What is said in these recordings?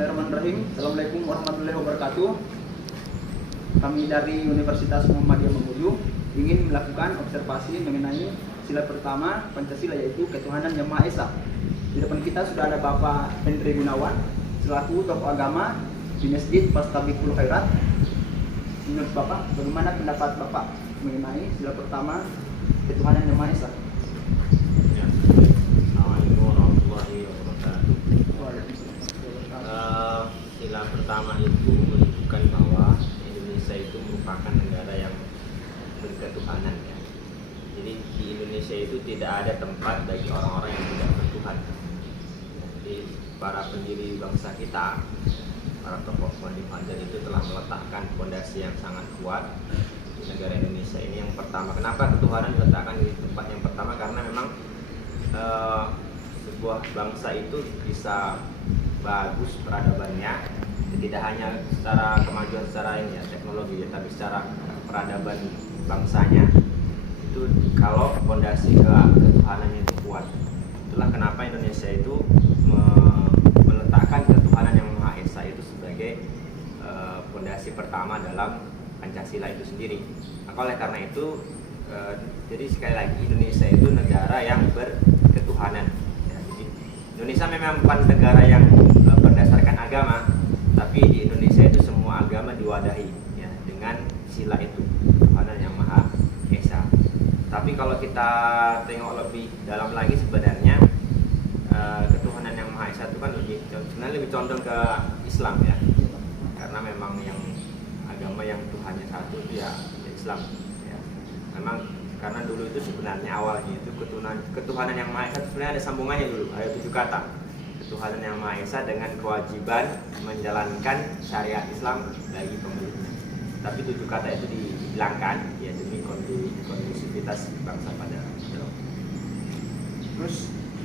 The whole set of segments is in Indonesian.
Bismillahirrahmanirrahim. Assalamualaikum warahmatullahi wabarakatuh. Kami dari Universitas Muhammadiyah Mamuju ingin melakukan observasi mengenai sila pertama Pancasila, yaitu ketuhanan Yang Maha Esa. Di depan kita sudah ada Bapak Henry Gunawan selaku tokoh agama di Masjid Fastabiqul Khairat. Menurut Bapak, bagaimana pendapat Bapak mengenai sila pertama ketuhanan Yang Maha Esa? Ya. Assalamualaikum warahmatullahi wabarakatuh. Sila pertama itu menunjukkan bahwa Indonesia itu merupakan negara yang berketuhanan, ya. Jadi di Indonesia itu tidak ada tempat bagi orang-orang yang tidak bertuhan. Jadi para pendiri bangsa kita, para tokoh pendiri itu telah meletakkan fondasi yang sangat kuat di negara Indonesia ini. Yang pertama, kenapa ketuhanan diletakkan di tempat yang pertama? Karena memang sebuah bangsa itu bisa bagus peradabannya, tidak hanya secara kemajuan secara ini ya, teknologi ya, tapi secara peradaban bangsanya itu kalau fondasi ketuhanannya itu kuat. Itulah kenapa Indonesia itu meletakkan ketuhanan Yang Maha Esa itu sebagai fondasi pertama dalam Pancasila itu sendiri. Maka oleh karena itu jadi sekali lagi Indonesia itu negara yang berketuhanan. Indonesia memang bukan negara yang berdasarkan agama, tapi di Indonesia itu semua agama diwadahi ya, dengan sila itu, ketuhanan Yang Maha Esa. Tapi kalau kita tengok lebih dalam lagi, sebenarnya ketuhanan Yang Maha Esa itu kan sebenarnya lebih condong ke Islam ya, karena memang yang agama yang Tuhannya satu itu ya Islam ya. Memang karena dulu itu sebenarnya awalnya itu ketuhanan Yang Maha Esa sebenarnya ada sambungannya dulu, ada 7 kata. Ketuhanan Yang Maha Esa dengan kewajiban menjalankan syariat Islam bagi pemeluknya. Tapi 7 kata itu dihilangkan ya demi kondusivitas bangsa pada waktu. Terus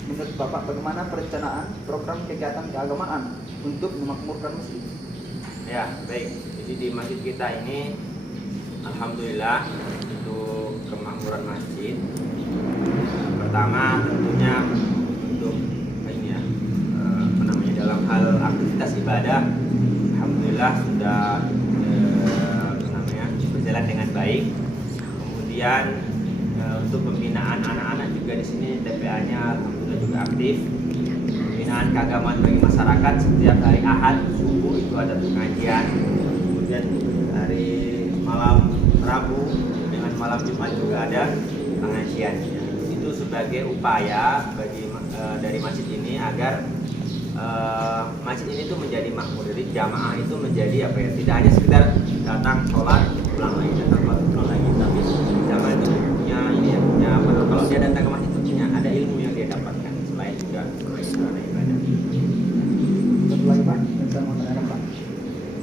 menurut Bapak, bagaimana perencanaan program kegiatan keagamaan untuk memakmurkan masjid? Ya, baik. Jadi di masjid kita ini alhamdulillah untuk kemakmuran masjid, pertama tentunya untuk ini ya, dalam hal aktivitas ibadah alhamdulillah sudah berjalan dengan baik. Kemudian untuk pembinaan anak-anak juga di sini TPA-nya alhamdulillah juga aktif. Pembinaan keagamaan bagi masyarakat, setiap hari Ahad subuh itu ada pengajian. Kemudian hari malam Rabu dengan malam Jumat juga ada pengajian. Itu sebagai upaya bagi dari masjid ini agar masjid ini tuh menjadi makmur. Jadi jamaah itu menjadi apa ya? Tidak hanya sekedar datang sholat pulang lagi, datang sholat pulang lagi, tapi jamaah itu punya ini ya, punya apa? Kalau dia datang ke masjid itu punya ada ilmu yang dia dapatkan selain juga karena ibadah. Satu lagi Pak, saya mau tanya Pak,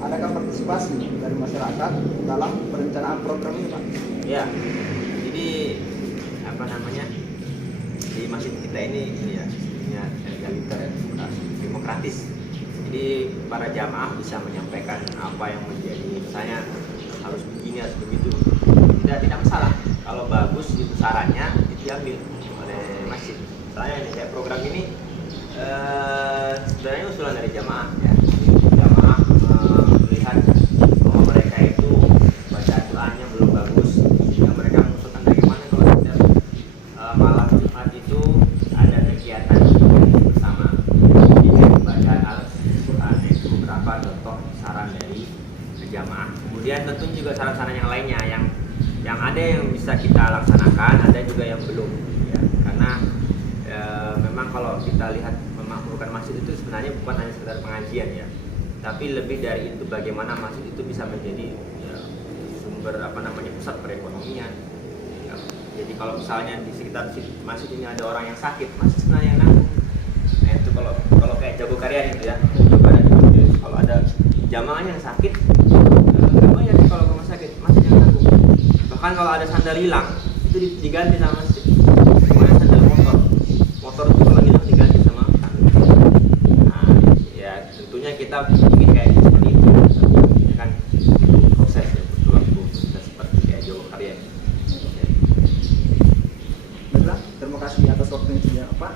adakah partisipasi dari masyarakat dalam perencanaan program ini Pak? Ya, jadi apa namanya, di masjid kita ini ya sistemnya egaliter ya, demokratis. Jadi para jamaah bisa menyampaikan apa yang menjadi, misalnya harus begini, harus begitu, tidak masalah. Kalau bagus itu sarannya itu diambil oleh masjid. Misalnya ini kayak program ini sebenarnya usulan dari jamaah ya. Jamaah melihat bahwa mereka itu baca Qurannya belum bagus, sehingga mereka mengusulkan bagaimana kalau setiap malam Jumat itu ada kegiatan bersama bacaan Al-Quran. Itu beberapa contoh saran dari jamaah. Kemudian tentu juga saran-saran yang lainnya yang ada yang bisa kita laksanakan, ada juga yang belum ya. Karena memang kalau kita lihat memakmurkan masjid itu sebenarnya bukan hanya sekedar pengajian ya, tapi lebih dari itu bagaimana masjid itu bisa menjadi ya, sumber pusat perekonomian ya. Jadi kalau misalnya di sekitar masjid ini ada orang yang sakit, masjid sebenarnya yang nanggung. Nah itu kalau kayak Jogokarian itu ya, kalau ada jamaah yang sakit, kamu ya kalau ke rumah sakit masjid yang nanggung. Bahkan kalau ada sandal hilang itu diganti sama masjid. Kemudian sandal motor itu kalau hilang diganti sama sandal. Nah ya tentunya kita ingin kayak seperti itu. Ini kan proses ya, butuh waktu seperti kayak Jogokarian. Baiklah, terima kasih atas waktunya Pak.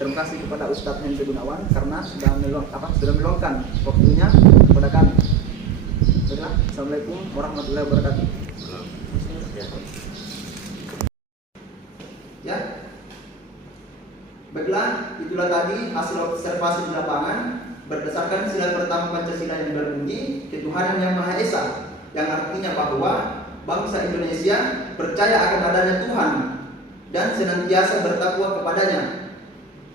terima kasih kepada Ustadz Henry Gunawan karena sudah meluangkan waktunya kepada kami. Baiklah, Assalamualaikum warahmatullahi wabarakatuh. Ya, baiklah, itulah tadi hasil observasi di lapangan berdasarkan sila pertama Pancasila yang berbunyi ketuhanan yang Maha Esa, yang artinya bahwa bangsa Indonesia percaya akan adanya Tuhan dan senantiasa bertakwa kepadanya.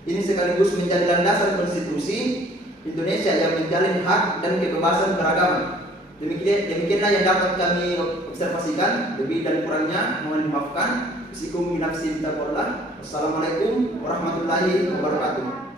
Ini sekaligus menjadi landasan konstitusi Indonesia yang menjalin hak dan kebebasan beragama. Demikianlah yang dapat kami observasikan. Lebih dan kurangnya mohon dimaafkan. Assalamualaikum warahmatullahi wabarakatuh.